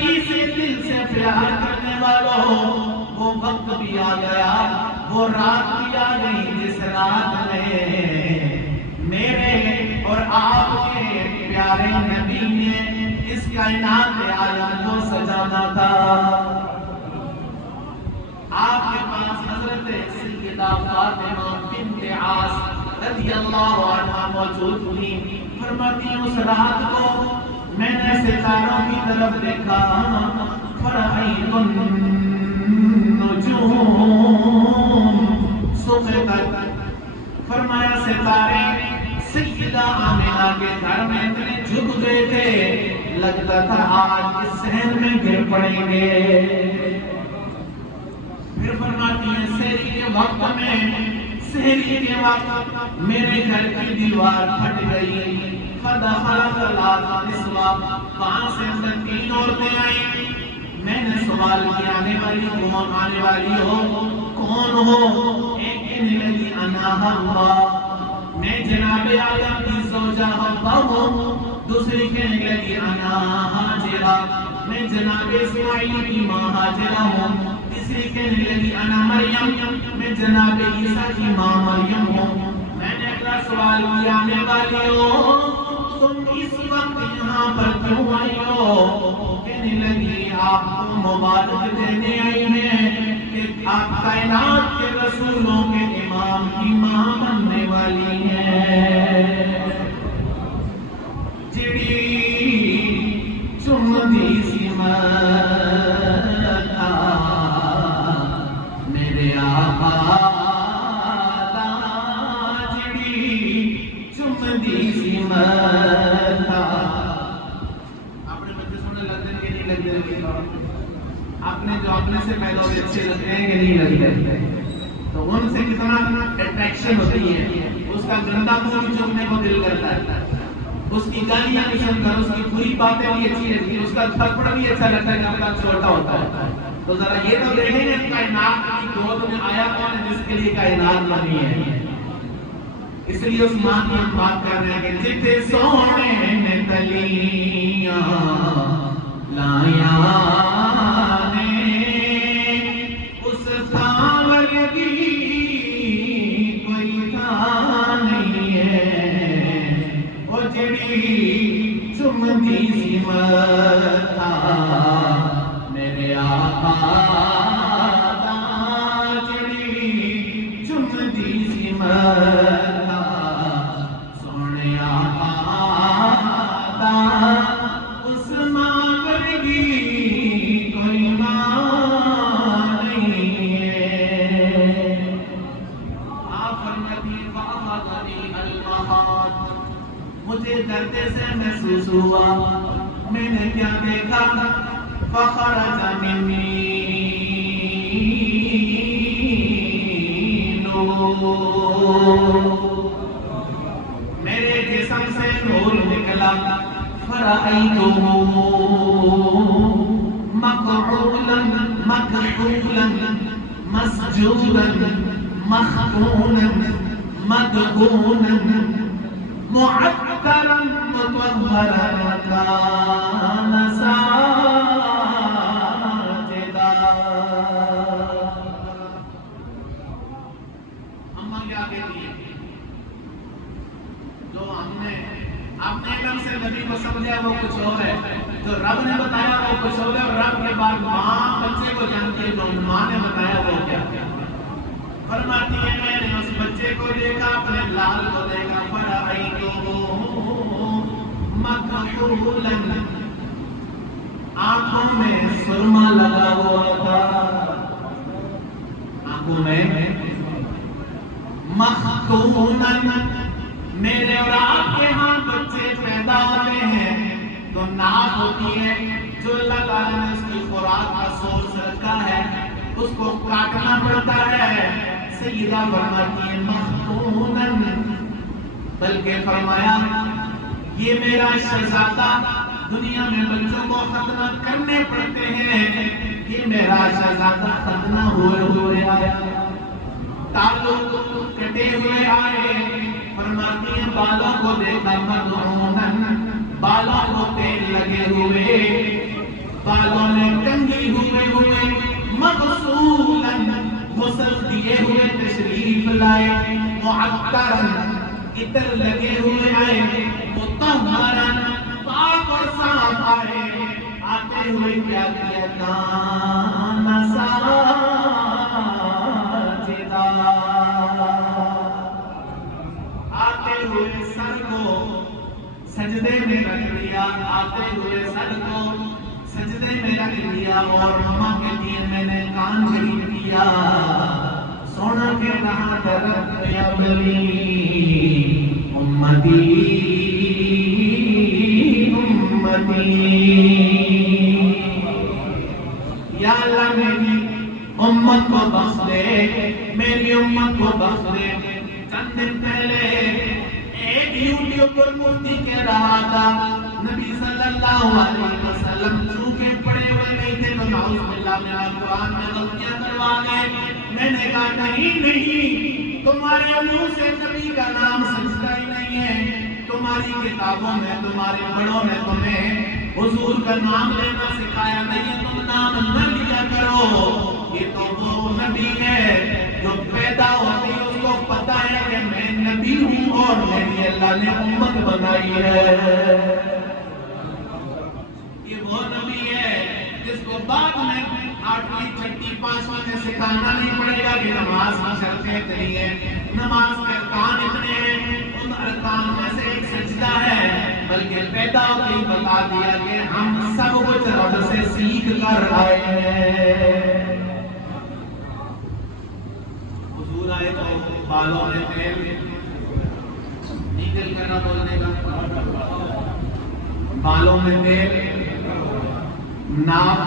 نبی سے دل سے پیار کرنے والوں، وہ وقت بھی آ گیا، وہ رات بھی آ گئی جس رات میں میرے اور آپ کے پیارے نبی نے اس کائنات عالم کو سجانا تھا۔ آپ کے پاس حضرت سیدہ فاطمہ بنت عاص رضی اللہ عنہا موجود تھی۔ فرماتی ہیں اس رات کو میں نے ستاروں کی طرف دیکھا، فرأیت النجوم سقطت، فرمایا ستارے سیدہ آمنہ کے گھر میں اتنے جھک گئے تھے، لگتا تھا آج اس صحن میں گر پڑیں گے۔ پھر فرماتی ہیں سحری کے وقت میرے گھر کی دیوار پھٹ گئی، فدخل ثلاث نسوہ، وہاں سے اندر 3 عورتیں آئیں۔ میں نے سوال کیا آنے والی کون، آنے والی ہو کون ہو؟ ایک کہنے لگی انا حوا، میں جناب آدم کی زوجہ حوا ہوں۔ دوسری کہنے لگی انا ہاجرہ، میں جناب اسماعیل کی ماں ہاجرہ ہوں۔ تیسری کہنے لگی انا مریم، میں جناب عیسیٰ کی ماں مریم ہوں۔ میں نے اگلا سوال کیا آنے والی ہو تم اس وقت یہاں پر کیوں آئی ہو؟ کہنے لگی آپ کو مبارک دینے آئی ہیں کہ آپ کائنات کے رسولوں کے امام کی ماں بننے والی ہیں۔ جڑی چمدی سی متا میرے آقا دا، جڑی چمدی سی متا۔ اپنے بچے سننے لگ دیں کہ نہیں لگ دیں؟ اپنے جو اپنے سے پیدا ہوئے اچھے لگتے ہیں کہ نہیں لگتے؟ تو ان سے کتنا اٹریکشن ہوتی ہے، اس کا گندا منہ بھی چومنے کو دل کرتا ہے، اس کی گالیاں بھی سن کر، اس کی بری باتیں بھی اچھی لگتی ہیں، اس کا تھپڑ بھی اچھا لگتا ہے جب تک چھوٹا ہوتا ہے۔ تو ذرا یہ تو دیکھیں گے کائنات کی گود میں آیا کون ہے جس کے لیے کائنات بنی ہے۔ اس لیے اس ماں کی ہم بات کر رہے ہیں کہ جتے سونے نے تلیاں لایا نے، اس ساور کی کوئی تھا نہیں ہے، وہ جڑی چمدی سی متا میرے آقا دا، جڑی چمدی سی متا سونے آقا دا، اس ماں ورگی کوئی ماں نہیں ہے۔ آپ فرماتی فاخذنی المخاض، مجھے درد سے محسوس ہوا، میں نے کیا دیکھا، فخرج منی نور، میرے جسم سے نور نکلا، فرأیتہ مقعولا مکحولا مسجودا مخبونا مدغونا معطرا مطهرا كان ساجدا۔ اما کیا کہتی ہے؟ جو ہم نے اپنے علم سے نبی کو سمجھا وہ کچھ اور ہے، جو رب نے بتایا وہ کچھ اور ہے، اور رب کے بعد ماں بچے کو جانتی ہے، جو ماں نے بتایا وہ کیا کیا۔ فرماتی ہے میں نے اس بچے کو دیکھا، اپنے لال کو دیکھا، فرأیتہ مکحولا، آنکھوں میں سرما لگا ہوا تھا، آنکھوں میں مختونا، میرے اور آپ کے ہاں بچے پیدا ہوتے ہیں تو ناک ہوتی ہے جو اللہ تعالیٰ نے اس کی خوراک کا سورس رکھا ہے، اس کو کاٹنا پڑتا ہے۔ سیدہ فرماتی ہے مختونا، بلکہ فرمایا یہ میرا شہزادہ، دنیا میں بچوں کو ختنہ کرنے پڑتے ہیں، یہ میرا شہزادہ ختنہ ہوئے آیا، تعلق کٹے ہوئے آئے۔ فرماتی ہیں بالوں کو دیکھا مدعونا، بالوں کو تیل لگے ہوئے، بالوں میں کنگھی ہوئے مغسولن غسل دیے ہوئے تشریف لائے، معطرن عطر لگے ہوئے آئے، مطہرن پاک اور صاف آئے، آتے ہوئے کیا کیا کان ساجدا، آتے ہوئے سر کو سجدے میں رکھ لیا، آتے ہوئے سر کو سجدے میں رکھ لیا، اور ماں کے لیے میں نے کان خرید کیا، سونا کے رہا درد یا بلی امتی امتی، یا اللہ میری امت کو بخش دے، میری امت کو بخش دے۔ چند دن پہلے ایک یوٹیوب پر مفتی کہہ رہا تھا نبی صلی اللہ علیہ وسلم چونکہ پڑے ہوئے نہیں تھے تو نعوذ باللہ میرا قرآن میں غلطیاں کروا گئے۔ میں نے کہا نہیں تمہارے منہ سے نبی کا نام سجدہ ہی نہیں ہے، تمہاری کتابوں میں تمہارے بڑوں نے تمہیں حضور کا نام لینا سکھایا نہیں ہے، تم نام نہ لیا کرو۔ یہ تو وہ نبی ہے جو پیدا ہوتی اس کو پتا ہے کہ میں نبی ہوں اور میری اللہ نے امت بنائی ہے۔ یہ وہ نبی ہے جس کو بعد میں 8ویں 6ٹی 5ویں میں سکھانا نہیں پڑے گا کہ نماز کی شرطیں اتنی ہیں، نماز کے ارکان اتنے ہیں، ان ارکان میں سے ایک سجدہ ہے، بلکہ پیدا ہوتے ہی بتا دیا کہ ہم سب کچھ رب سے سیکھ کر آئے ہیں۔ حضور آئے تو بالوں میں تیل نیگل کرنا بولنے کا، بالوں میں تیل، ناک